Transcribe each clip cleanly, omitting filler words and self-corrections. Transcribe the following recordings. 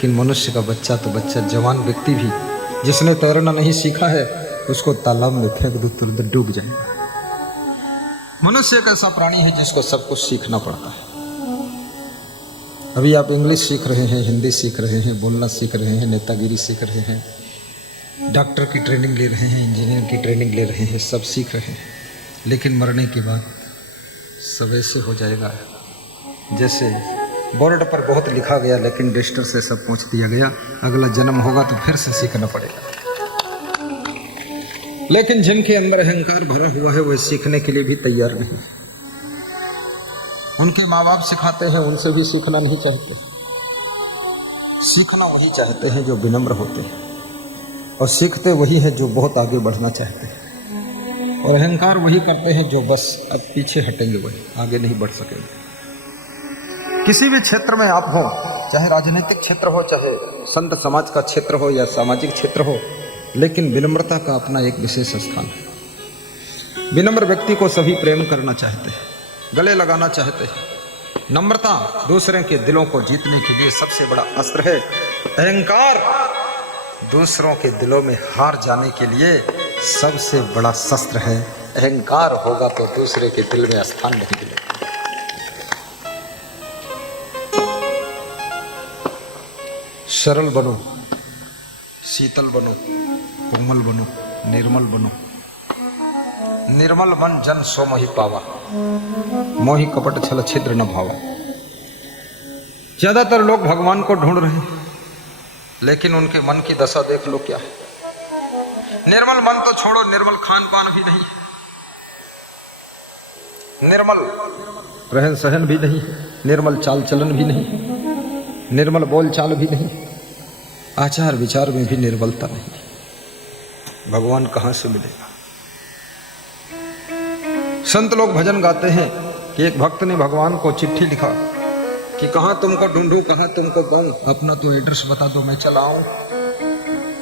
लेकिन मनुष्य का बच्चा तो बच्चा, जवान व्यक्ति भी जिसने तैरना नहीं सीखा है उसको तालाब में फेंक दो तुरंत डूब जाएगा। मनुष्य एक ऐसा प्राणी है जिसको सब कुछ सीखना पड़ता है। अभी आप इंग्लिश सीख रहे हैं, हिंदी सीख रहे हैं, बोलना सीख रहे हैं, नेतागिरी सीख रहे हैं, डॉक्टर की ट्रेनिंग ले रहे हैं, इंजीनियर की ट्रेनिंग ले रहे हैं, सब सीख रहे हैं, लेकिन मरने के बाद सब ऐसे हो जाएगा जैसे बोर्ड पर बहुत लिखा गया लेकिन रजिस्टर से सब पूछ दिया गया, अगला जन्म होगा तो फिर से सीखना पड़ेगा। लेकिन जिनके अंदर अहंकार भरा हुआ है वो सीखने के लिए भी तैयार नहीं। उनके माँ बाप सिखाते हैं, उनसे भी सीखना नहीं चाहते। सीखना वही चाहते हैं जो विनम्र होते हैं, और सीखते वही है जो बहुत आगे बढ़ना चाहते हैं, और अहंकार वही करते हैं जो बस अब पीछे हटेंगे, वही आगे नहीं बढ़ सकेंगे। किसी भी क्षेत्र में आप हो, चाहे राजनीतिक क्षेत्र हो, चाहे संत समाज का क्षेत्र हो या सामाजिक क्षेत्र हो, लेकिन विनम्रता का अपना एक विशेष स्थान है। विनम्र व्यक्ति को सभी प्रेम करना चाहते हैं, गले लगाना चाहते हैं। नम्रता दूसरे के दिलों को जीतने के लिए सबसे बड़ा अस्त्र है। अहंकार दूसरों के दिलों में हार जाने के लिए सबसे बड़ा शस्त्र है। अहंकार होगा तो दूसरे के दिल में स्थान नहीं मिलेगा। सरल बनो, शीतल बनो, कोमल बनो, निर्मल बनो। निर्मल मन जन सो मोहि पावा, मोहि कपट छल छिद्र न भावा। ज्यादातर लोग भगवान को ढूंढ रहे हैं, लेकिन उनके मन की दशा देख लो क्या है। निर्मल मन तो छोड़ो, निर्मल खान पान भी नहीं, निर्मल रहन सहन भी नहीं, निर्मल चाल चलन भी नहीं, निर्मल बोल चाल भी नहीं, आचार विचार में भी निर्मलता नहीं। भगवान कहाँ से मिलेगा। संत लोग भजन गाते हैं कि एक भक्त ने भगवान को चिट्ठी लिखा कि कहाँ तुमको ढूंढूं, कहाँ तुमको पाऊं, अपना तो एड्रेस बता दो मैं चला आऊं।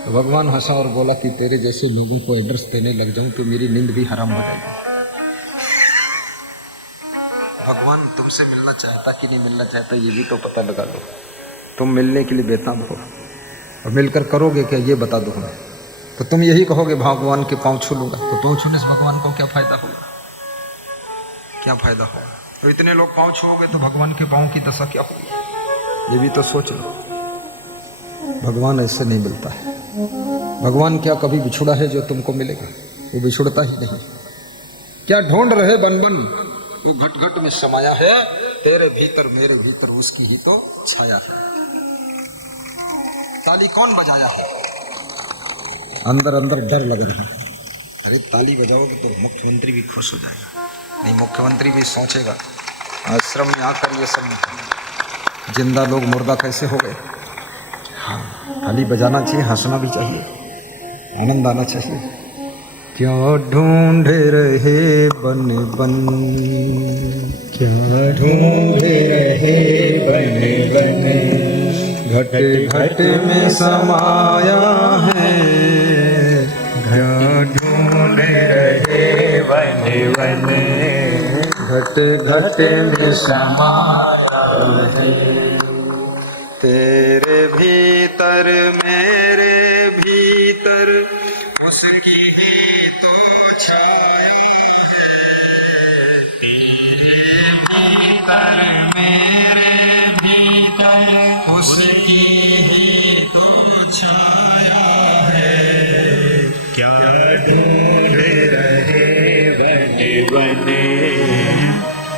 तो भगवान हंसा और बोला कि तेरे जैसे लोगों को एड्रेस देने लग जाऊं तो मेरी नींद भी हराम हो जाएगी। भगवान तुमसे मिलना चाहता कि नहीं मिलना चाहता ये भी तो पता लगा लो। तुम मिलने के लिए बेताब हो, और मिलकर करोगे क्या ये बता दो हमें। तो तुम यही कहोगे भगवान के पांव छू लूंगा, तो पांव छूने से भगवान को क्या फायदा होगा, क्या फायदा होगा। तो इतने लोग पांव छूओगे तो भगवान के पांव की दशा क्या होगी, ये भी तो सोच लो। भगवान ऐसे नहीं मिलता है। भगवान क्या कभी बिछुड़ा है जो तुमको मिलेगा, वो बिछुड़ता ही नहीं। क्या ढूंढ रहे बन बन, वो घट घट में समाया है, तेरे भीतर मेरे भीतर उसकी ही तो छाया है। ताली कौन बजाया है, अंदर अंदर डर लग रहा है। अरे ताली बजाओगे तो मुख्यमंत्री भी खुश हो जाएगा, नहीं मुख्यमंत्री भी सोचेगा आश्रम में आकर ये सब जिंदा लोग मुर्दा कैसे हो गए। हाँ, ताली बजाना चाहिए, हंसना भी चाहिए, आनंद आना चाहिए। क्या ढूंढ रहे बन बन, क्या ढूंढ रहे बन बन, घट घट में समाया है। क्या ढूंढ रहे बन बन, घट घट में समाया है। तेरे भीतर मेरे भीतर उसकी ही तो छाया है। तेरे भीतर मेरे भीतर उसकी ही तो छाया है। क्या ढूंढ रहे बन बन,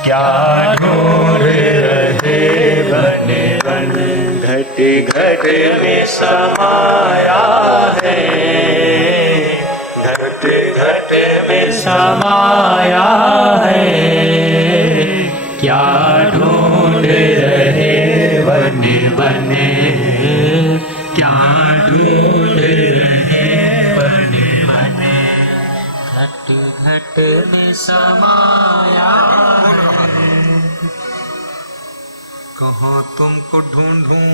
क्या ढूंढ रहे बन बन, घट घट में समाया है। घट घट में समाया है। क्या ढूंढ रहे बन बन, क्या ढूंढ रहे बन बन, घट घट में समाया है। कहाँ तुमको ढूंढूं,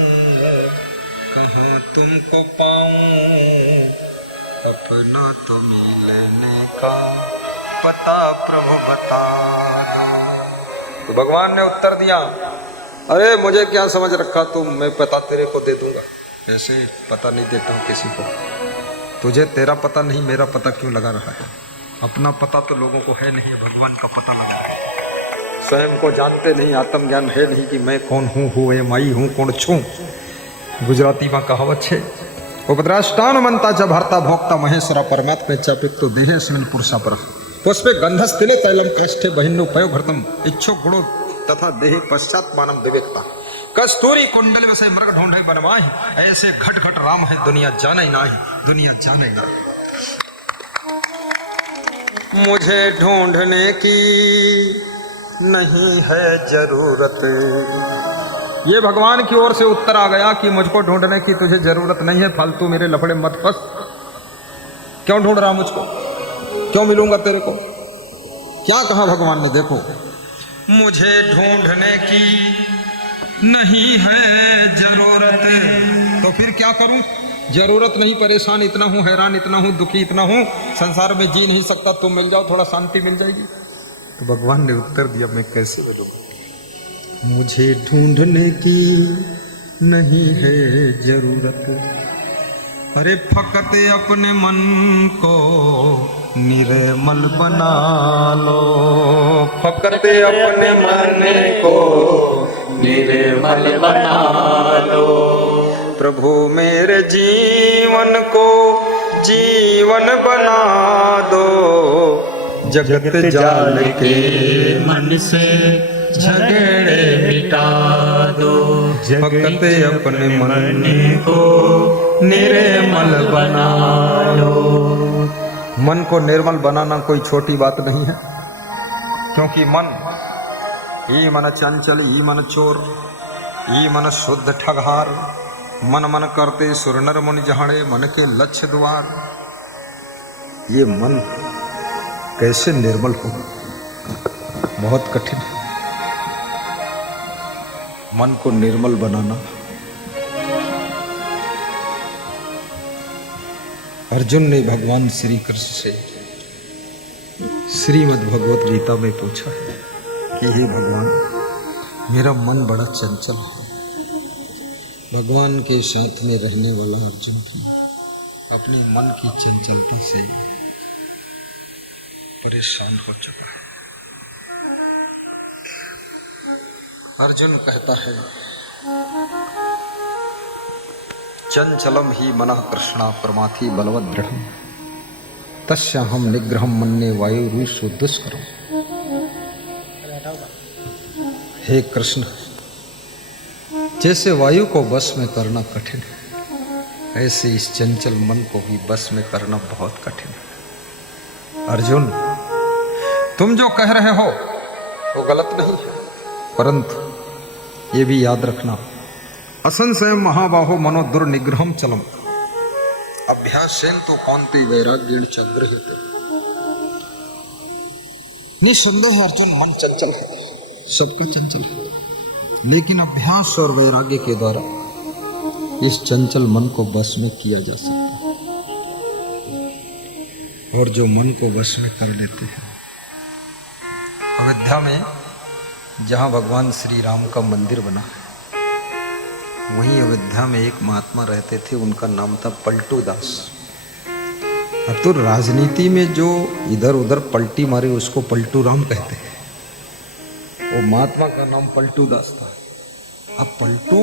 कहाँ तुमको पाऊं, अपना तो मिलने का पता प्रभु बता दो। तो भगवान ने उत्तर दिया, अरे मुझे क्या समझ रखा तुम, मैं पता तेरे को दे दूंगा। ऐसे पता नहीं देता हूँ किसी को। तुझे तेरा पता नहीं, मेरा पता क्यों लगा रहा है? अपना पता तो लोगों को है नहीं, भगवान का पता लगा रहा है। स्वयं को जानते नहीं, आत्मज्ञान है नहीं कि मैं कौन हूँ, हूँ ए माई हूँ कोण छूं। गुजराती में कहावत है, उपद्राष्टान मनता च भरता भोक्ता महेश्वरा परमात्मे चापिक तो देहेस्मिन पुरुषा पर पुष्पे गंधस्तिले तैलम काष्ठे बहिन्नु पयो घृतम इच्छो गुणो तथा देहे पश्चात मानम विवेकता कस्तूरी कुंडल वैसे मृग ढूंढे बनवाए, ऐसे घट घट राम है दुनिया जाने ही नाही, दुनिया जाने ही नाही। मुझे ढूंढने की नहीं है जरूरत। ये भगवान की ओर से उत्तर आ गया कि मुझको ढूंढने की तुझे जरूरत नहीं है, फालतू मेरे लफड़े मत फंस। क्यों ढूंढ रहा मुझको? क्यों मिलूंगा तेरे को? क्या कहा भगवान ने? देखो, मुझे ढूंढने की नहीं है जरूरत, तो फिर क्या करूं? जरूरत नहीं, परेशान इतना हूं, हैरान इतना हूं, दुखी इतना हूं, संसार में जी नहीं सकता, तुम मिल जाओ, थोड़ा शांति मिल जाएगी। तो भगवान ने उत्तर दिया, मैं कैसे मिलूंगा? मुझे ढूंढने की नहीं है जरूरत, अरे फकत अपने मन को निर्मल बना लो, फकत अपने मन को निर्मल बना लो। प्रभु मेरे जीवन को जीवन बना दो, जगत जाल के मन से झगड़े मिटा दो, फकत अपने मन को निर्मल बना लो। मन को निर्मल बनाना कोई छोटी बात नहीं है, क्योंकि मन ई मन चंचल, ई मन चोर, ई मन शुद्ध ठगहार, मन मन करते सुर नर मुनि जहाड़े, मन के लक्ष्य द्वार। ये मन कैसे निर्मल होगा? बहुत कठिन है मन को निर्मल बनाना। अर्जुन ने भगवान श्री कृष्ण से श्रीमद् भगवत गीता में पूछा है कि हे भगवान, मेरा मन बड़ा चंचल है। भगवान के साथ में रहने वाला अर्जुन भी अपने मन की चंचलता से परेशान हो चुका है। अर्जुन कहता है, चंचलम ही मनः कृष्णा प्रमाथि बलवद दृढ़ तस्याहम निग्रहम मन्ये वायु रूसो दुष्करम। हे कृष्ण, जैसे वायु को बस में करना कठिन है, ऐसे इस चंचल मन को भी बस में करना बहुत कठिन है। अर्जुन, तुम जो कह रहे हो वो गलत नहीं है, परंतु ये भी याद रखना, असंशय महाबाहो मनो दुर्निग्रहम चलम अभ्यासेन तो कौन्ते वैराग्येण च गृह्यते। निसंदेह अर्जुन, मन चंचल है, सबका चंचल है, लेकिन अभ्यास और वैराग्य के द्वारा इस चंचल मन को वश में किया जा सकता है। और जो मन को वश में कर लेते हैं, अयोध्या में जहाँ भगवान श्री राम का मंदिर बना है, वहीं अयोध्या में एक महात्मा रहते थे, उनका नाम था पलटू दास। अब तो राजनीति में जो इधर उधर पलटी मारे उसको पलटू राम कहते हैं। वो महात्मा का नाम पलटू दास था। अब पलटू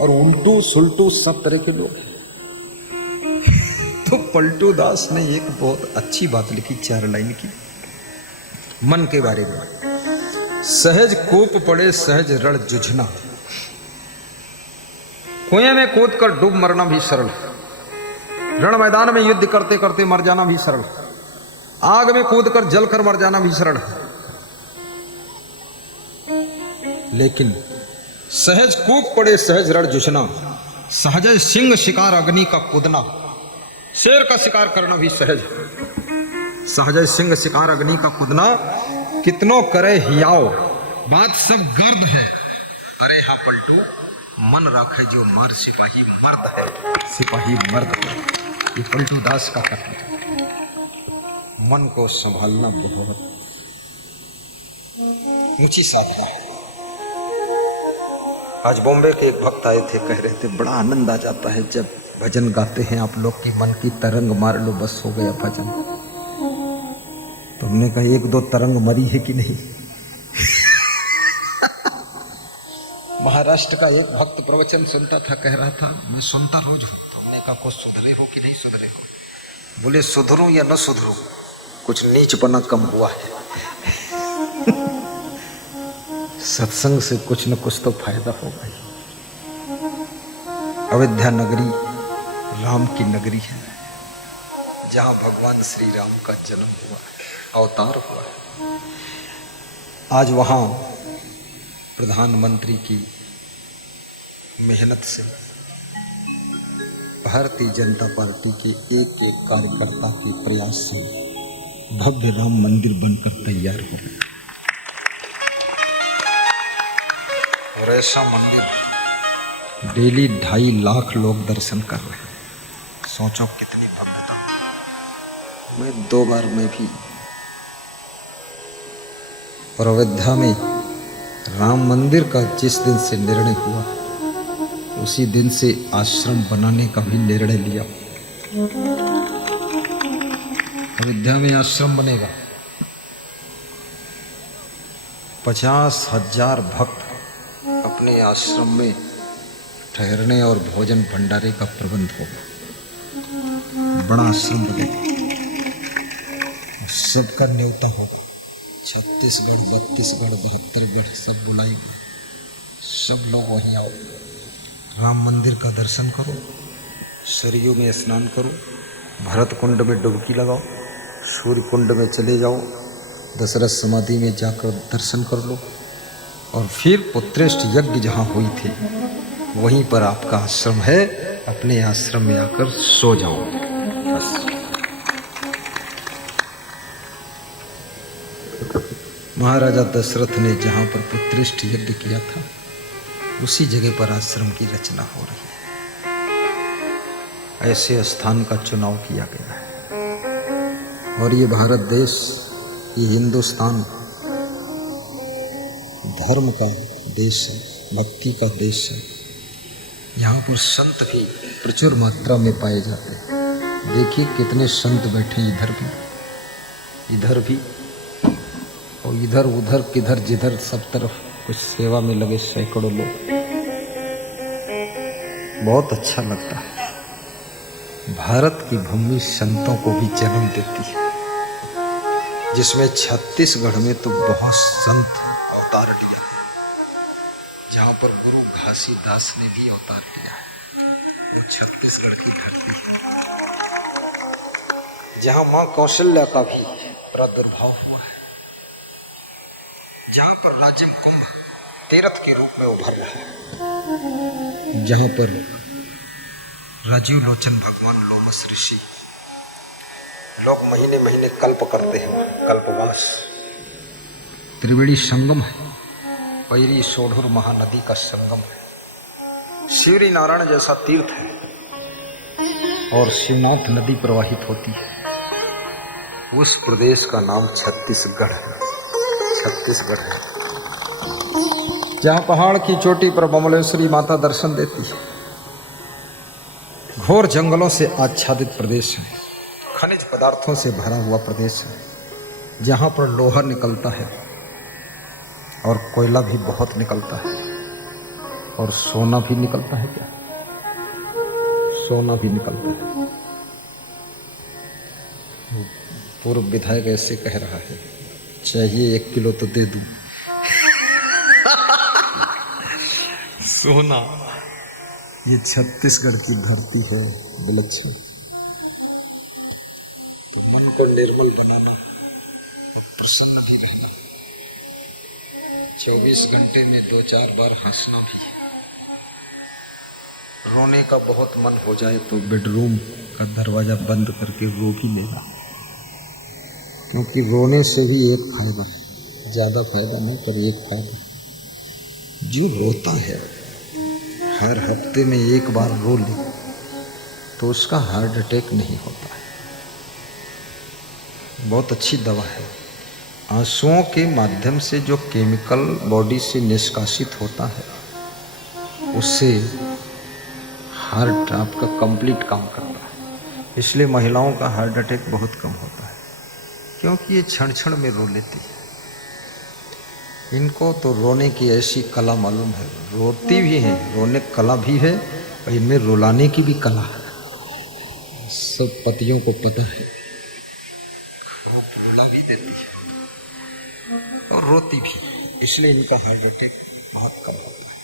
और उल्टू सुल्टू सब तरह के लोग हैं। तो पलटू दास ने एक बहुत अच्छी बात लिखी, 4 लाइन की, मन के बारे में। सहज कूप पड़े सहज रण जुझना, कुएं में कूद कर डूब मरना भी सरल है, रण मैदान में युद्ध करते करते मर जाना भी सरल है, आग में कूद कर जल कर मर जाना भी सरल है, लेकिन सहज कूप पड़े सहज रण जुझना, सहज सिंह शिकार अग्नि का कूदना, शेर का शिकार करना भी सहज है। सहज सिंह शिकार अग्नि का कूदना, कितनों करे हियाओ, बात सब गर्द है। अरे हाँ पलटू, मन राखे जो मार सिपाही मर्द है, सिपाही मर्द है। ये पलटू दास का कथन है। मन को संभालना बहुत ऊंची साधना है। आज बॉम्बे के एक भक्त आए थे, कह रहे थे बड़ा आनंद आ जाता है जब भजन गाते हैं आप लोग की मन की तरंग मार लो बस हो गया भजन। तो हमने कहा एक दो तरंग मरी है कि नहीं। महाराष्ट्र का एक भक्त प्रवचन सुनता था, कह रहा था मैं सुनता रोज हूँ। हमने कहा कुछ सुधरे हो कि नहीं सुधरे हो? बोले सुधरूं या न सुधरूं, कुछ नीचपना कम हुआ है। सत्संग से कुछ न कुछ तो फायदा होगा ही। अयोध्या नगरी राम की नगरी है, जहां भगवान श्री राम का जन्म हुआ, अवतार हुआ। आज वहां प्रधानमंत्री की मेहनत से, भारतीय जनता पार्टी के एक एक कार्यकर्ता के प्रयास से भव्य राम मंदिर बनकर तैयार हो गया। और ऐसा मंदिर डेली 2.5 लाख लोग दर्शन कर रहे हैं। सोचो कितनी भव्यता। मैं 2 बार में भी, और अयोध्या में राम मंदिर का जिस दिन से निर्णय हुआ उसी दिन से आश्रम बनाने का भी निर्णय लिया। अयोध्या में आश्रम बनेगा। 50,000 भक्त अपने आश्रम में ठहरने और भोजन भंडारे का प्रबंध होगा। बड़ा आश्रम बनेगा, सबका न्योता होगा। छत्तीसगढ़, बत्तीसगढ़, 72गढ़ सब बुलाएंगे। सब लोग वहीं आओ, राम मंदिर का दर्शन करो, सरयू में स्नान करो, भरत कुंड में डुबकी लगाओ, सूर्य कुंड में चले जाओ, दशरथ समाधि में जाकर दर्शन कर लो, और फिर पुत्रेष्ठ यज्ञ जहाँ हुई थी वहीं पर आपका आश्रम है। अपने आश्रम में आकर सो जाओ बस। महाराजा दशरथ ने जहाँ पर पुत्रेष्ठ यज्ञ किया था उसी जगह पर आश्रम की रचना हो रही है। ऐसे स्थान का चुनाव किया गया है। और ये भारत देश, ये हिंदुस्तान धर्म का देश है, भक्ति का देश है। यहाँ पर संत भी प्रचुर मात्रा में पाए जाते हैं। देखिए कितने संत बैठे इधर भी और इधर उधर, किधर जिधर, सब तरफ कुछ सेवा में लगे सैकड़ों लोग। बहुत अच्छा लगता है। भारत की भूमि संतों को भी जन्म देती है, जिसमें छत्तीसगढ़ में तो बहुत संत अवतार लिया है। जहाँ पर गुरु घासीदास ने भी अवतार लिया है, वो छत्तीसगढ़ की धरती है। जहाँ माँ कौशल्या का भी प्रादुर्भाव हुआ है, जहाँ पर राजिम कुंभ तीर्थ के रूप में उभर रहा है, जहाँ पर राजीव लोचन भगवान लोमस ऋषि लोग महीने महीने कल्प करते हैं, कल्पवास। त्रिवेणी संगम है, पैरी सोढ़ुर महानदी का संगम है। शिवरी नारायण जैसा तीर्थ है और शिवनाथ नदी प्रवाहित होती है। उस प्रदेश का नाम छत्तीसगढ़ है। छत्तीसगढ़ है जहाँ पहाड़ की चोटी पर बमलेश्वरी माता दर्शन देती है। घोर जंगलों से आच्छादित प्रदेश है, खनिज पदार्थों से भरा हुआ प्रदेश है, जहाँ पर लोहा निकलता है और कोयला भी बहुत निकलता है, और सोना भी निकलता है। क्या सोना भी निकलता है। पूर्व विधायक ऐसे कह रहा है, चाहिए 1 किलो तो दे दूं। सोना। ये छत्तीसगढ़ की धरती है विलक्षण। तो मन को निर्मल बनाना और प्रसन्न भी रहना, 24 घंटे में 2-4 बार हंसना भी। रोने का बहुत मन हो जाए तो बेडरूम का दरवाजा बंद करके रो भी लेना, क्योंकि रोने से भी एक फायदा है, ज़्यादा फायदा नहीं पर एक फायदा। जो रोता है हर हफ्ते में 1 बार रो ले तो उसका हार्ट अटैक नहीं होता है। बहुत अच्छी दवा है। आंसुओं के माध्यम से जो केमिकल बॉडी से निष्कासित होता है उससे हार्ट आपका कंप्लीट काम करता है। इसलिए महिलाओं का हार्ट अटैक बहुत कम होता है, क्योंकि ये क्षण क्षण में रो लेती है। इनको तो रोने की ऐसी कला मालूम है, रोती भी है, रोने कला भी है, और इनमें रुलाने की भी कला है। सब पतियों को पता है, रुला भी देती है और रोती भी, इसलिए इनका हार्ट अटैक बहुत कम होता है।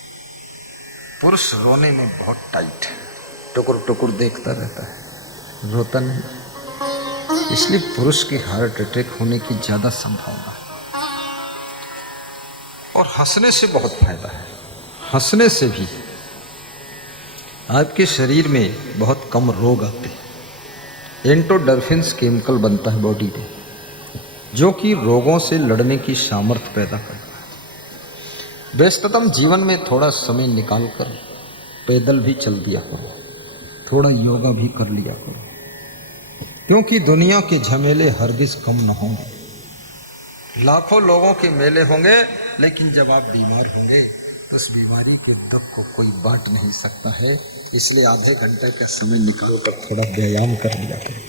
पुरुष रोने में बहुत टाइट है, टुकुर टुकुर देखता रहता है, रोता नहीं। इसलिए पुरुष की हार्ट अटैक होने की ज़्यादा संभावना है। और हंसने से बहुत फायदा है। हंसने से भी आपके शरीर में बहुत कम रोग आते हैं। एंडोडर्फिन्स केमिकल बनता है बॉडी में, जो कि रोगों से लड़ने की सामर्थ्य पैदा करता है। व्यस्ततम जीवन में थोड़ा समय निकालकर पैदल भी चल दिया करो, थोड़ा योगा भी कर लिया करो, क्योंकि दुनिया के झमेले हरगिज कम न होंगे। लाखों लोगों के मेले होंगे, लेकिन जब आप बीमार होंगे तो उस बीमारी के दुख को कोई बांट नहीं सकता है। इसलिए आधे घंटे का समय निकाल कर थोड़ा व्यायाम कर लिया करें।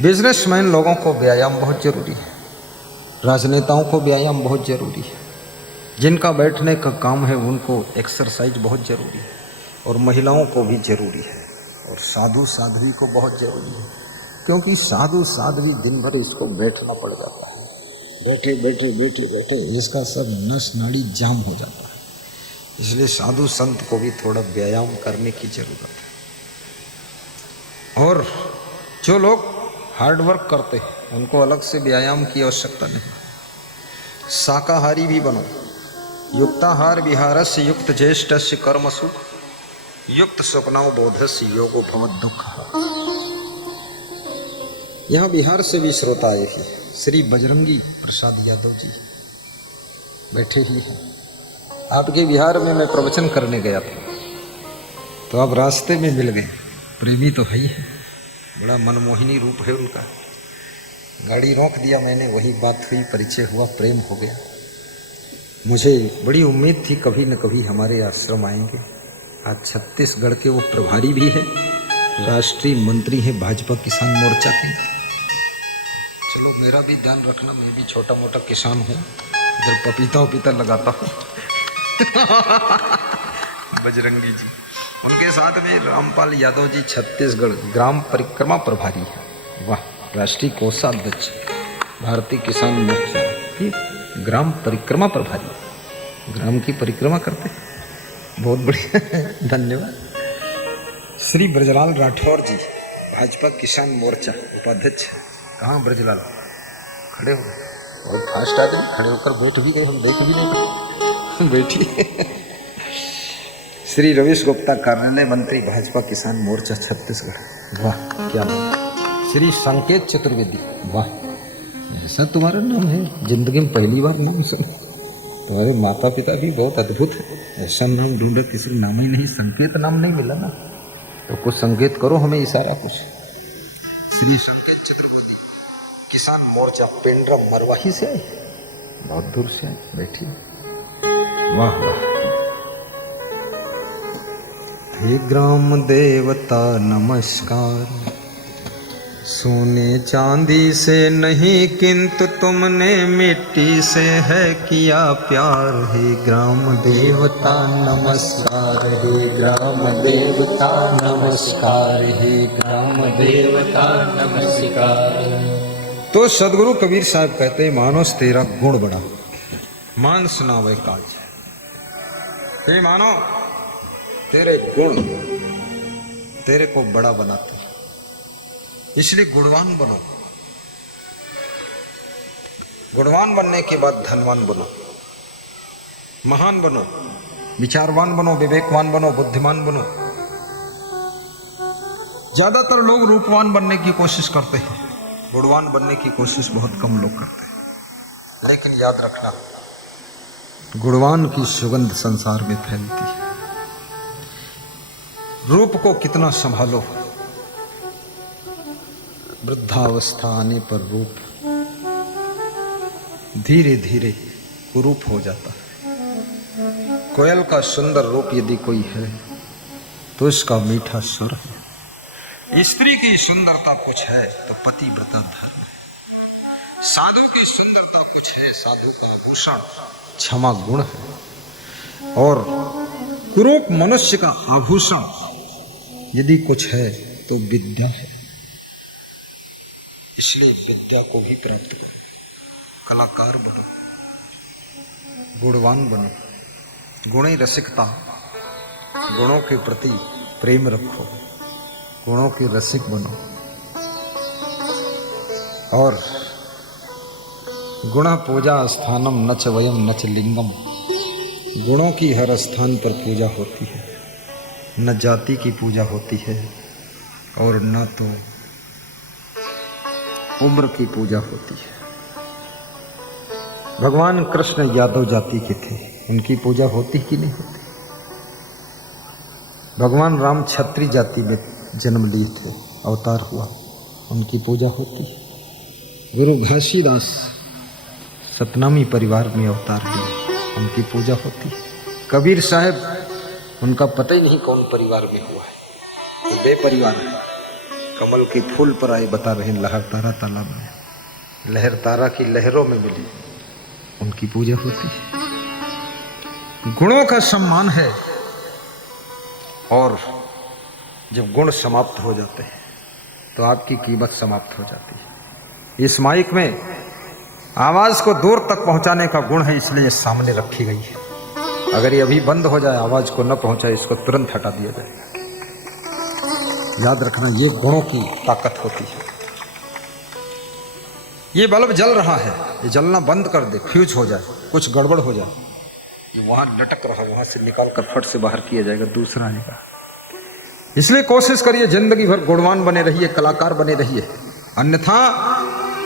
बिजनेसमैन लोगों को व्यायाम बहुत जरूरी है, राजनेताओं को व्यायाम बहुत जरूरी है, जिनका बैठने का काम है उनको एक्सरसाइज बहुत जरूरी है, और महिलाओं को भी जरूरी है, और साधु साध्वी को बहुत जरूरी है, क्योंकि साधु साध्वी दिन भर इसको बैठना पड़ जाता है। बैठे बैठे बैठे बैठे इसका सब नस नाड़ी जाम हो जाता है। इसलिए साधु संत को भी थोड़ा व्यायाम करने की जरूरत है। और जो लोग हार्ड वर्क करते हैं उनको अलग से व्यायाम की आवश्यकता नहीं। शाकाहारी भी बनो। युक्ताहार विहारस्य युक्त ज्येष्ठस्य कर्मसु युक्त स्वप्नौ बोधस्य योगो भवद दुख। यहाँ बिहार से भी श्रोता आए हैं, श्री बजरंगी प्रसाद यादव जी बैठे ही हैं। आपके बिहार में मैं प्रवचन करने गया था, तो आप रास्ते में मिल गए। प्रेमी तो है ही है, बड़ा मनमोहिनी रूप है उनका। गाड़ी रोक दिया मैंने, वही बात हुई, परिचय हुआ, प्रेम हो गया। मुझे बड़ी उम्मीद थी कभी न कभी हमारे आश्रम आएंगे। आज छत्तीसगढ़ के वो प्रभारी भी है, राष्ट्रीय मंत्री हैं भाजपा किसान मोर्चा के। चलो मेरा भी ध्यान रखना, मैं भी छोटा मोटा किसान हूँ, इधर पपीता वपीता लगाता हूँ। बजरंगी जी, उनके साथ में रामपाल यादव जी छत्तीसगढ़ ग्राम परिक्रमा प्रभारी है। वाह, राष्ट्रीय कोषाध्यक्ष भारतीय किसान मोर्चा की ग्राम परिक्रमा प्रभारी, ग्राम की परिक्रमा करते, बहुत बढ़िया। धन्यवाद। श्री ब्रजलाल राठौर जी भाजपा किसान मोर्चा उपाध्यक्ष। कहाँ ब्रजलाल? खड़े हो, बहुत फास्ट आदमी, खड़े होकर बैठ भी गए, हम देख भी नहीं पाए। बैठिए। श्री रवीश गुप्ता कार्यालय मंत्री भाजपा किसान मोर्चा छत्तीसगढ़। वाह क्या बात। श्री संकेत चतुर्वेदी, वाह ऐसा तुम्हारा नाम है, जिंदगी में पहली बार नाम सुना। तुम्हारे माता पिता भी बहुत अद्भुत है, ऐसा नाम ढूंढे किसी नाम ही नहीं, संकेत नाम नहीं मिला ना, तो कुछ संकेत करो हमें, इशारा कुछ। श्री संकेत चतुर्वेदी किसान मोर्चा पेंड्रा मरवाही से आए, बहुत दूर से आए, बैठिए। वाह वाह। हे ग्राम देवता नमस्कार, सोने चांदी से नहीं किंतु तुमने मिट्टी से है किया प्यार। हे ग्राम देवता नमस्कार, हे ग्राम देवता नमस्कार, हे ग्राम देवता नमस्कार। तो सदगुरु कबीर साहब कहते हैं, मानस तेरा गुण बड़ा, मान सुनावे काज। हे मानो, तेरे गुण तेरे को बड़ा बनाते, इसलिए गुणवान बनो। गुणवान बनने के बाद धनवान बनो, महान बनो, विचारवान बनो, विवेकवान बनो, बुद्धिमान बनो। ज्यादातर लोग रूपवान बनने की कोशिश करते हैं, गुणवान बनने की कोशिश बहुत कम लोग करते हैं। लेकिन याद रखना, गुणवान की सुगंध संसार में फैलती है। रूप को कितना संभालो, वृद्धावस्था आने पर रूप धीरे धीरे कुरूप हो जाता है। कोयल का सुंदर रूप यदि कोई है तो इसका मीठा स्वर है। स्त्री की सुंदरता कुछ है तो पतिव्रता धर्म है। साधु की सुंदरता कुछ है, साधु का आभूषण क्षमा गुण है। और कुरूप मनुष्य का आभूषण यदि कुछ है तो विद्या है। इसलिए विद्या को भी प्राप्त करो, कलाकार बनो, गुणवान बनो, गुणी रसिकता, गुणों के प्रति प्रेम रखो, गुणों के रसिक बनो। और गुण पूजा स्थानम न च वयम न च लिंगम। गुणों की हर स्थान पर पूजा होती है, न जाति की पूजा होती है और न तो उम्र की पूजा होती है। भगवान कृष्ण यादव जाति के थे, उनकी पूजा होती कि नहीं होती। भगवान राम क्षत्रिय जाति में जन्म लिए थे, अवतार हुआ, उनकी पूजा होती है। गुरु घासीदास सतनामी परिवार में अवतार लिए, उनकी पूजा होती है। कबीर साहब, उनका पता ही नहीं कौन परिवार में हुआ है, तो बेपरिवार है। कमल के फूल पर आए बता रहे लहर तारा तालाब में, लहर तारा की लहरों में मिली, उनकी पूजा होती है। गुणों का सम्मान है। और जब गुण समाप्त हो जाते हैं तो आपकी कीमत समाप्त हो जाती है। इस माइक में आवाज को दूर तक पहुंचाने का गुण है, इसलिए सामने रखी गई है। अगर ये अभी बंद हो जाए, आवाज को न पहुंचाए, इसको तुरंत हटा दिया जाएगा। याद रखना, ये गुणों की ताकत होती है। ये बल्ब जल रहा है, ये जलना बंद कर दे, फ्यूज हो जाए, कुछ गड़बड़ हो जाए, ये वहां लटक रहा, वहां से निकाल कर फट से बाहर किया जाएगा, दूसरा आएगा। इसलिए कोशिश करिए, जिंदगी भर गुणवान बने रहिए, कलाकार बने रहिए, अन्यथा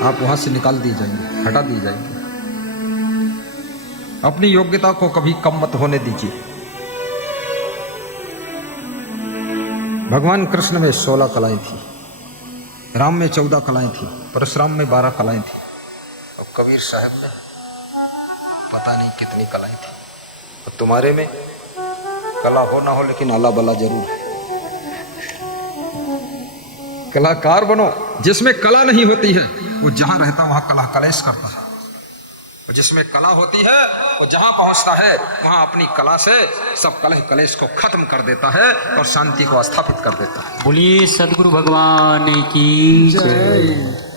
आप वहां से निकाल दिए जाएंगे, हटा दिए जाएंगे। अपनी योग्यता को कभी कम मत होने दीजिए। भगवान कृष्ण में 16 कलाएं थी, राम में 14 कलाएं थी, परशुराम में 12 कलाएं थी, और कबीर साहब में पता नहीं कितनी कलाएं थी। और तुम्हारे में कला हो ना हो, लेकिन अला बला जरूर है। कलाकार बनो। जिसमें कला नहीं होती है वो जहां रहता वहां कला कलेश करता है, और जिसमें कला होती है वो जहां पहुंचता है वहां अपनी कला से सब कलह कलेश को खत्म कर देता है और शांति को स्थापित कर देता है। बोलिए सद्गुरु भगवान की जय।